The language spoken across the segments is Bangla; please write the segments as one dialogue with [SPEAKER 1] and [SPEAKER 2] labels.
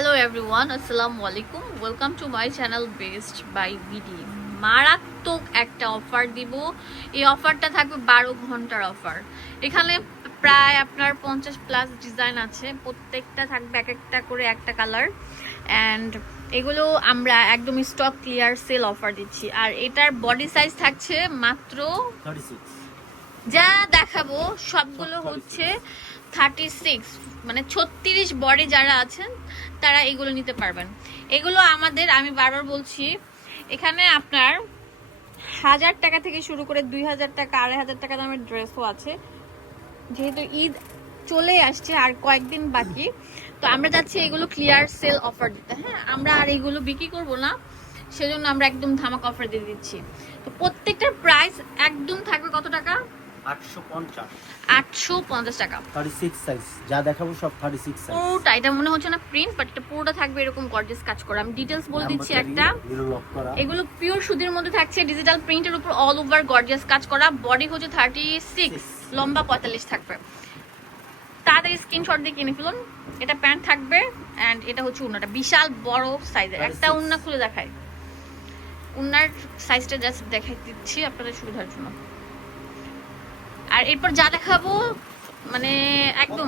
[SPEAKER 1] হ্যালো এভরিওয়ান আসসালামু আলাইকুম welcome to my channel best buy BD মারাত্মক একটা অফার দিব। এই অফারটা থাকবে বারো ঘণ্টার অফার এখানে প্রায় আপনার পঞ্চাশ প্লাস ডিজাইন আছে। প্রত্যেকটা থাকবে এক একটা করে একটা কালার অ্যান্ড এগুলো আমরা একদম স্টক ক্লিয়ার সেল অফার দিচ্ছি। আর এটার বডি সাইজ থাকছে মাত্র যা দেখাবো সবগুলো হচ্ছে থার্টি সিক্স মানে ছত্রিশ বডি যারা আছেন, তারা এগুলো নিতে পারবেন। এগুলো আমাদের, আমি বারবার বলছি, এখানে আপনার হাজার টাকা থেকে শুরু করে দুই হাজার টাকা, আড়াই হাজার টাকা দামের ড্রেসও আছে। যেহেতু ঈদ চলে আসছে আর কয়েকদিন বাকি, তো আমরা যাচ্ছি এগুলো ক্লিয়ার সেল অফার দিতে। হ্যাঁ আমরা আর এগুলো বিক্রি করব না, সেজন্য আমরা একদম ধামাক অফার দিয়ে দিচ্ছি। তো প্রত্যেকটার প্রাইস 850 টাকা। মনে হচ্ছে না প্রিন্ট বাট এটা পুরোটা থাকবে এরকম কাজ করা। আমি বলে দিচ্ছি একটা। এগুলো পিওর সুতির মধ্যে থাকছে ডিজিটাল প্রিন্টের উপর অল ওভার কাজ করা। বডি হচ্ছে 36 লম্বা 45 থাকবে। তাড়াতাড়ি দিয়ে কিনে ফেলুন। এটা প্যান্ট থাকবে অ্যান্ড এটা হচ্ছে বিশাল বড় সাইজের একটা উন্না খুলে দেখায় উন্নার সাইজটা জাস্ট দেখাই দিচ্ছি আপনাদের সুবিধার জন্য। আর এরপর যা দেখাবো মানে একদম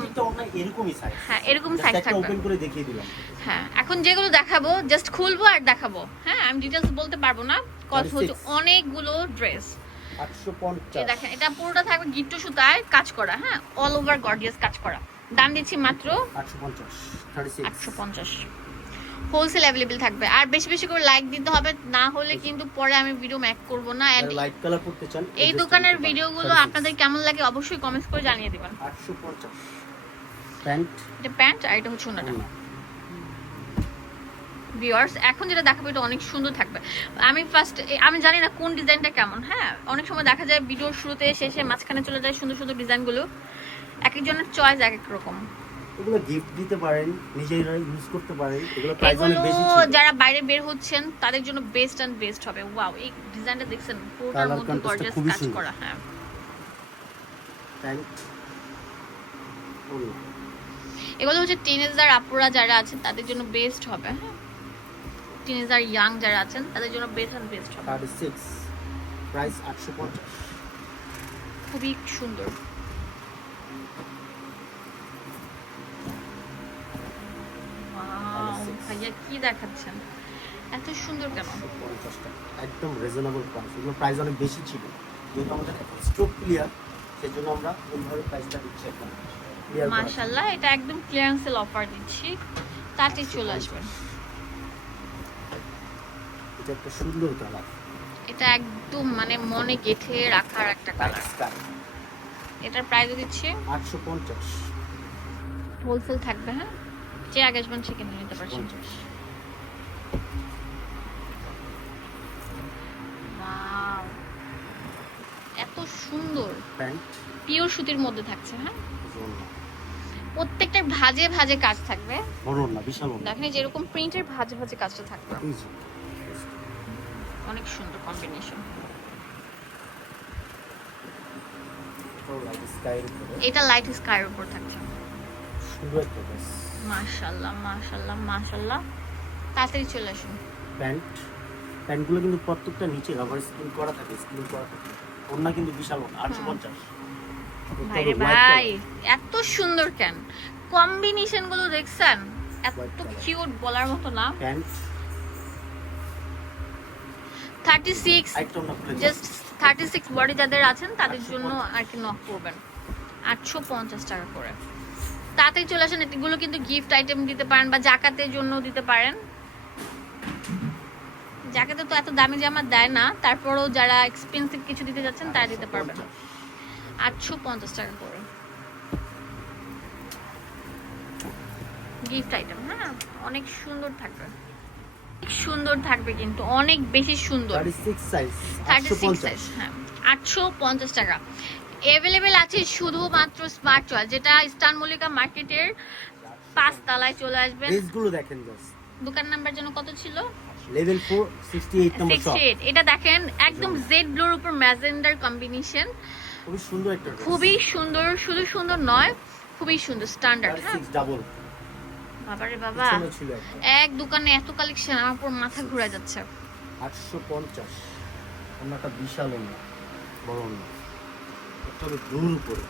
[SPEAKER 2] এরকমই সাইজ
[SPEAKER 1] হ্যাঁ এরকম সাইজ থাকবে।
[SPEAKER 2] ওপেন করে দেখিয়ে দিলাম।
[SPEAKER 1] হ্যাঁ এখন যেগুলো দেখাবো জাস্ট খুলবো আর দেখাবো। হ্যাঁ আমি ডিটেলস বলতে পারব না। কত
[SPEAKER 2] 36
[SPEAKER 1] হচ্ছে অনেকগুলো ড্রেস দেখেন এটা পুরোটা থাকবে গিট্টু সুতায় কাজ করা হ্যাঁ? অল ওভার গর্জিয়াস কাজ করা। দাম দিচ্ছি মাত্র
[SPEAKER 2] আটশো পঞ্চাশ
[SPEAKER 1] আটশো পঞ্চাশ। হোলসেল অ্যাভেলেবেল থাকবে। আর বেশি বেশি করে লাইক দিতে হবে না হলে কিন্তু পরে আমি ভিডিও ম্যাক করব না। and
[SPEAKER 2] লাইট কালার করতে চান
[SPEAKER 1] এই দোকানের ভিডিওগুলো আপনাদের কেমন লাগে অবশ্যই কমেন্টস করে জানিয়ে দিবেন।
[SPEAKER 2] আটশো পঞ্চাশ। প্যান্ট
[SPEAKER 1] এটা প্যান্ট আর এটা হচ্ছে ওনাটা ভিউয়ার্স এখন যেটা দেখাবো এটা অনেক সুন্দর থাকবে। আমি ফার্স্ট আমি জানি না কোন ডিজাইনটা কেমন হ্যাঁ? অনেক সময় দেখা যায় ভিডিওর শুরুতে শেষে মাঝখানে চলে যায় সুন্দর সুন্দর ডিজাইনগুলো এক একজনের চয়েস এক এক রকম।
[SPEAKER 2] এগুলো গিফট দিতে পারেন নিজেরা ইউজ করতে পারেন এগুলো প্রাইস অনেক বেশি ছিল।
[SPEAKER 1] যারা বাইরে বের হচ্ছেন তাদের জন্য বেস্ট অ্যান্ড বেস্ট হবে। ওয়াও এই ডিজাইনটা দেখছেন পুরোটার মধ্যে গর্জিয়াস কাজ করা হ্যাঁ।
[SPEAKER 2] প্যান্ট
[SPEAKER 1] এগুলো হচ্ছে টিনেজার আপুরা যারা আছেন তাদের জন্য বেস্ট হবে হ্যাঁ। টিনেজার ইয়াং যারা আছেন তাদের জন্য বেস্ট অ্যান্ড বেস্ট হবে।
[SPEAKER 2] থার্টি সিক্স প্রাইস আটশো পঞ্চাশ।
[SPEAKER 1] খুবই সুন্দর। ভাইয়া কি দেখাচ্ছেন? এত সুন্দর কেন?
[SPEAKER 2] একদম রিজনেবল প্রাইস এগুলো প্রাইস অনেক বেশি ছিল। যেহেতু আমাদের স্ট্রোক ক্লিয়ার সেই জন্য আমরা ওইভাবে প্রাইসটা দিচ্ছি এখন। ক্লিয়ার
[SPEAKER 1] মাশাল্লাহ এটা একদম ক্লিয়ারেন্সেল অফার দিচ্ছি। তাতে চলে আসবেন।
[SPEAKER 2] এটা একটা সুন্দর কালার
[SPEAKER 1] এটা একদম মানে মনে গেঁথে রাখার একটা কালার এটার প্রাইস দিচ্ছি।
[SPEAKER 2] আটশো পঞ্চাশ।
[SPEAKER 1] হোলসেল থাকবে হ্যাঁ? যে আগে আসবেন সে কিনে নিতে পারছেন এত সুন্দর। পিওর সুতির মধ্যে থাকছে হ্যাঁ? প্রত্যেকটার ভাজে ভাজে কাজ থাকবে।
[SPEAKER 2] বড় না বিশাল বড়
[SPEAKER 1] দেখেন যেরকম প্রিন্টের ভাজে ভাজে কাজটা থাকবে। অনেক সুন্দর কম্বিনেশন। এটা লাইট স্কাইয়ের উপর থাকছে।
[SPEAKER 2] সুন্দর একটা dress।
[SPEAKER 1] মাশাল্লাহ মাশাল্লাহ মাশাল্লাহ তাড়াতাড়ি চলে আসুন।
[SPEAKER 2] প্যান্ট প্যান্টগুলো কিন্তু প্রত্যেকটা নিচে রাবার স্ক্রিন করা থাকে স্ক্রিন করা থাকে। ওড়না কিন্তু বিশাল আটশো পঞ্চাশ।
[SPEAKER 1] ভাই ভাই এত সুন্দর কেন? কম্বিনেশনগুলো দেখছেন? এত কিউট বলার মতো না? Thirty six. Just thirty six body যাদের আছেন তাদের জন্য আর কি নক করবেন। আটশো পঞ্চাশ টাকা করে। তাড়াতাড়ি চলে আসেন এগুলো কিন্তু গিফট আইটেম দিতে পারেন বা জাকাতের জন্য দিতে পারেন। জাকাতে তো এত দামি জামা দেয় না তারপরেও যারা এক্সপেন্সিভ কিছু দিতে যাচ্ছেন তারা দিতে পারবেন। আটশো পঞ্চাশ টাকা করে। গিফট আইটেম হ্যাঁ অনেক সুন্দর থাকবে। সুন্দর থাকবে কিন্তু অনেক বেশি সুন্দর।
[SPEAKER 2] 36 সাইজ
[SPEAKER 1] থার্টি সিক্স সাইজ হ্যাঁ আটশো পঞ্চাশ টাকা। অ্যাভেলেবেল আছে শুধুমাত্র স্মার্ট চয়েস যেটা স্টান মল্লিকা মার্কেটের পাঁচ তলায় চলে আসবেন
[SPEAKER 2] ড্রেসগুলো দেখেন
[SPEAKER 1] দোকান নাম্বার জন্য কত ছিল?
[SPEAKER 2] লেভেল 4 68 নম্বর শপ
[SPEAKER 1] সিক্সটি এটা দেখেন একদম জেড ব্লুর উপর ম্যাজেন্ডার কম্বিনেশন
[SPEAKER 2] খুবই সুন্দর একটা
[SPEAKER 1] খুবই সুন্দর শুধু সুন্দর নয় খুবই সুন্দর স্ট্যান্ডার্ড হ্যাঁ।
[SPEAKER 2] ডাবল
[SPEAKER 1] বাবারে বাবা এক দোকানে এত কালেকশন আমার পুরো মাথা ঘুরে যাচ্ছে।
[SPEAKER 2] আটশো পঞ্চাশ। অন্যটা বিশাল অন্য বড় অন্য। একটা দূর উপরে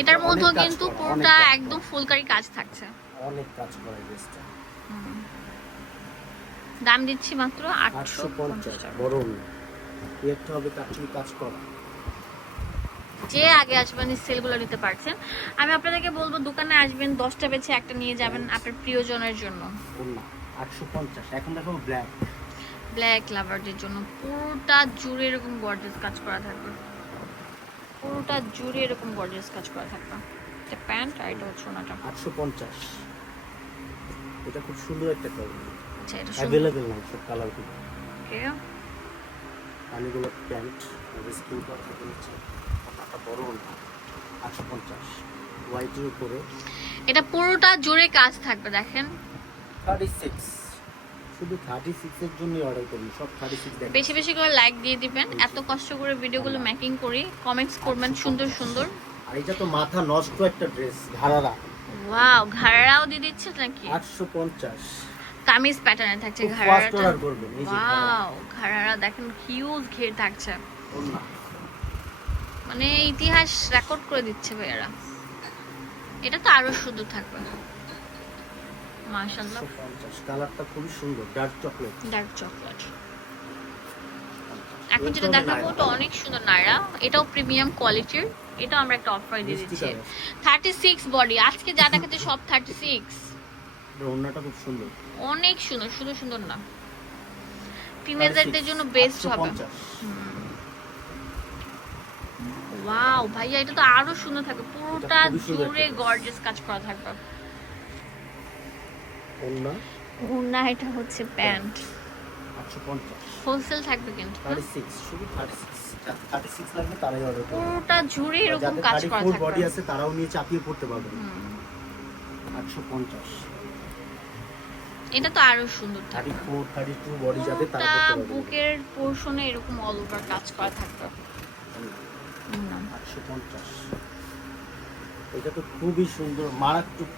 [SPEAKER 1] এটার
[SPEAKER 2] কাজ
[SPEAKER 1] কিন্তু পুরোটা একদম ফুলকারি কাজ থাকছে।
[SPEAKER 2] অনেক কাজ করা ড্রেসটা
[SPEAKER 1] দাম দিচ্ছি মাত্র আটশো
[SPEAKER 2] আটশো পঞ্চাশ
[SPEAKER 1] পঞ্চাশ টাকা
[SPEAKER 2] বড় একটা হবে কাটচুরি কাজ করা।
[SPEAKER 1] যে আগে আসবেন এই সেলগুলো নিতে পারছেন। আমি আপনাদেরকে বলব দোকানে আসবেন দশটা বেছে একটা নিয়ে যাবেন আপনার প্রিয়জনের জন্য।
[SPEAKER 2] আটশো পঞ্চাশ। এখন দেখো ব্ল্যাক
[SPEAKER 1] ব্ল্যাক লাভারদের জন্য। পুরোটা জুড়ে এরকম গর্জেস কাজ করা থাকবে। পুরোটা জুড়ে এরকম গর্জেস কাজ করা থাকবে। এটা প্যান্ট আর এটা হচ্ছে ওনাটা।
[SPEAKER 2] আটশো পঞ্চাশ। এটা খুব সুন্দর একটা কালার
[SPEAKER 1] আচ্ছা এটা সুন্দর।
[SPEAKER 2] অ্যাভেলেবেল নাই সব কালারগুলো
[SPEAKER 1] Okay.
[SPEAKER 2] পানিগুলো প্যান্ট স্কিন করা থাকে নিচ্ছে একটা বড় আটশো পঞ্চাশ। হোয়াইটের উপরে।
[SPEAKER 1] এটা পুরোটা জুড়ে কাজ থাকবে দেখেন।
[SPEAKER 2] থার্টি সিক্স শুধু থার্টি সিক্সের জন্যই অর্ডার করি সব থার্টি সিক্স
[SPEAKER 1] বেশি বেশি করে লাইক দিয়ে দিবেন। এত কষ্ট করে ভিডিওগুলো মেকিং করি কমেন্টস করবেন সুন্দর সুন্দর।
[SPEAKER 2] আর এটা তো মাথা নষ্ট একটা ড্রেস ঘাড়ারা।
[SPEAKER 1] ওয়াও ঘাড়াও দিয়ে দিচ্ছে নাকি?
[SPEAKER 2] আটশো পঞ্চাশ।
[SPEAKER 1] কামিজ প্যাটার্নে থাকছে ঘাড়াটা ওয়াও ঘাড়ারা। দেখেন হিউজ ঘের থাকছে। মানে ইতিহাস রেকর্ড করে দিচ্ছে ভাইয়ারা। এটা তো আরও সুন্দর থাকবে। মাশাআল্লাহ।
[SPEAKER 2] 150 কালারটা খুবই সুন্দর ডার্ক চকলেট
[SPEAKER 1] ডার্ক চকলেট এখন যেটা দেখাবো ওটা অনেক সুন্দর নায়রা। এটাও প্রিমিয়াম কোয়ালিটির আমরা একটা অফার দিয়ে দিচ্ছি থার্টি সিক্স বডি আজকে যা দেখাচ্ছে সব থার্টি সিক্স
[SPEAKER 2] ওড়নাটা খুব সুন্দর।
[SPEAKER 1] অনেক সুন্দর সুন্দর সুন্দর না। টিনেজারদের জন্য বেস্ট হবে।
[SPEAKER 2] 850
[SPEAKER 1] ওয়াও ভাইয়া এটা তো আরও সুন্দর থাকবে। পুরোটা জুড়ে গর্জিয়াস কাজ করা থাকবে।
[SPEAKER 2] ওড়না
[SPEAKER 1] এটা হচ্ছে প্যান্ট।
[SPEAKER 2] 850
[SPEAKER 1] হোলসেল থাকবে কিন্তু। হ্যাঁ?
[SPEAKER 2] 36 শুধু 36 36 লাগবে তারাই অর্ডার করবে।
[SPEAKER 1] পুরোটা জুড়ে এরকম কাজ করা
[SPEAKER 2] 34 বডি আছে তারাও নিয়ে চাপিয়ে পড়তে পারবেন
[SPEAKER 1] হুম।
[SPEAKER 2] 850
[SPEAKER 1] এটা তো আরও সুন্দর থাকবে।
[SPEAKER 2] 34 32 বডি তারা পারবে।
[SPEAKER 1] বুকের পোর্শনে এরকম অল ওভার কাজ করা থাকবে। হুম।
[SPEAKER 2] 850 এটা তো খুবই সুন্দর মারাত্মক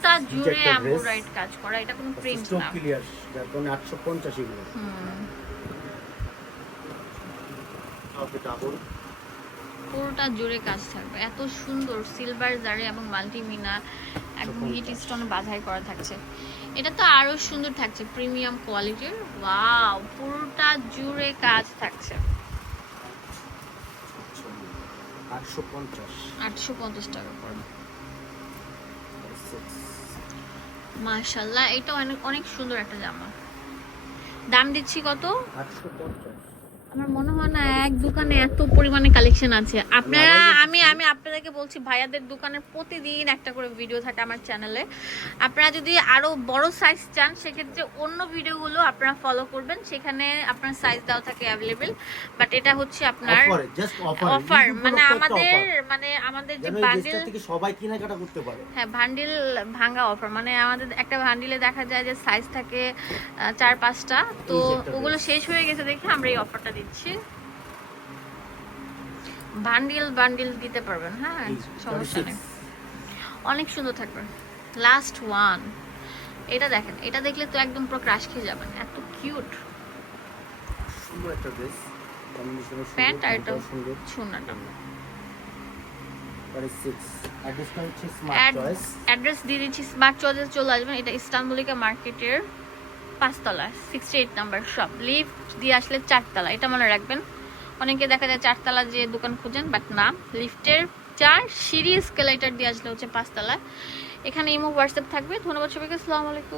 [SPEAKER 1] পুরোটা জুড়ে এমব্রয়ডারি কাজ করা এটা কোনো প্রিন্ট
[SPEAKER 2] স্টক
[SPEAKER 1] না।
[SPEAKER 2] ক্লিয়ার যার কারণে 850 এগুলো। ডাবল
[SPEAKER 1] পুরোটা জুড়ে কাজ থাকবে। এত সুন্দর সিলভার জারে এবং মাল্টিমিনা একদম হিট স্টোন বাধাই করা থাকছে। এটা তো আরও সুন্দর থাকছে প্রিমিয়াম কোয়ালিটির ওয়াও পুরোটা জুড়ে কাজ থাকছে।
[SPEAKER 2] 850
[SPEAKER 1] আটশো পঞ্চাশ টাকা করে। মাশাল্লাহ এটা অনেক অনেক সুন্দর একটা জামা। দাম দিচ্ছি কত?
[SPEAKER 2] 850
[SPEAKER 1] আমার মনে হয় না এক দোকানে এত পরিমাণে কালেকশন আছে। আপনারা আমি আমি আপনাদেরকে বলছি ভাইয়াদের দোকানের প্রতিদিন একটা করে ভিডিও থাকে আমার চ্যানেলে আপনারা যদি আরও বড় সাইজ চান সেক্ষেত্রে অন্য ভিডিওগুলো আপনারা ফলো করবেন। সেখানে আপনার সাইজ দেওয়া থাকে অ্যাভেলেবেল বাট এটা হচ্ছে আপনার
[SPEAKER 2] অফার
[SPEAKER 1] মানে আমাদের মানে আমাদের যে বান্ডিল
[SPEAKER 2] থেকে সবাই কেনাকাটা করতে পারে।
[SPEAKER 1] হ্যাঁ ভান্ডিল ভাঙা অফার মানে আমাদের একটা ভান্ডিলে দেখা যায় যে সাইজ থাকে চার পাঁচটা। তো ওগুলো শেষ হয়ে গেছে দেখে আমরা এই অফারটা দিচ্ছি। বান্ডিল বান্ডিল দিতে পারবেন হ্যাঁ? সমস্যা নেই। অনেক সুন্দর থাকবে। লাস্ট ওয়ান এটা দেখেন এটা দেখলে তো একদম পুরো ক্রাশ খেয়ে যাবেন। এত কিউট
[SPEAKER 2] সুন্দর একটা ড্রেস
[SPEAKER 1] প্যান্ট আর এটা
[SPEAKER 2] সুন্দর।
[SPEAKER 1] সুন্নাটা
[SPEAKER 2] 36 অ্যাড্রেসটা হচ্ছে স্মার্ট চয়েস
[SPEAKER 1] অ্যাড্রেস দিয়ে দিচ্ছি স্মার্ট চয়েসে চলে আসবেন। এটা ইস্তানবুলিকা মার্কেটের পাঁচতলা sixty eight number shop lift দিয়ে আসলে চারতলা এটা মনে রাখবেন। অনেকে দেখা যায় চারতলা যে দোকান খুঁজেন বাট না, লিফটের চার সিঁড়ি স্কেলেটার দিয়ে আসলে হচ্ছে পাঁচতলা। এখানে ইমো হোয়াটসঅ্যাপ থাকবে। ধন্যবাদ সবাইকে, আসসালামু আলাইকুম।